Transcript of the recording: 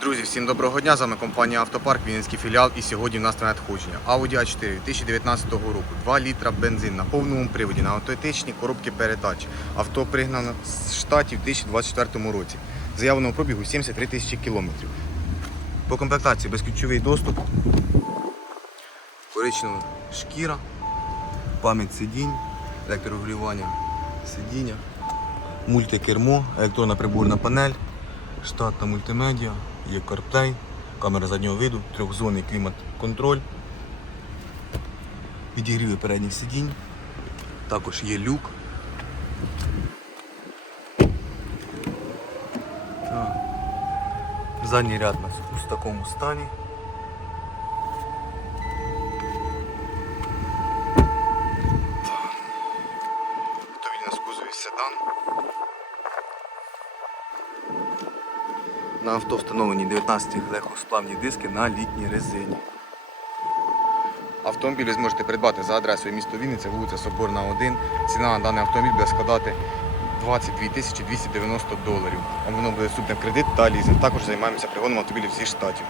Друзі, всім доброго дня. З вами компанія Автопарк, Вінницький філіал. І сьогодні в нас на надходження Audi A4 2019 року. 2 літра бензин на повному приводі на автоматичній коробки передач. Авто пригнано з штатів у 2024 році. Заявленого пробігу 73 тисячі кілометрів. По комплектації безключовий доступ, коричнева шкіра, пам'ять сидінь, електрорегулювання сидіння, мультикермо, електронна приборна панель, штатна мультимедіа, є CarPlay, камера заднього виду, трьохзонний клімат-контроль, підігріви передніх сидінь, також є люк. Задній ряд у нас у такому стані. Автомобіль у кузові седан. На авто встановлені 19 легкосплавні диски на літній резині. Автомобіль ви зможете придбати за адресою місто Вінниця, вулиця Соборна 1. Ціна на даний автомобіль буде складати 22 тисячі 290 доларів. Воно буде доступне в кредит та лізинг. Також займаємося пригоном автомобілів зі штатів.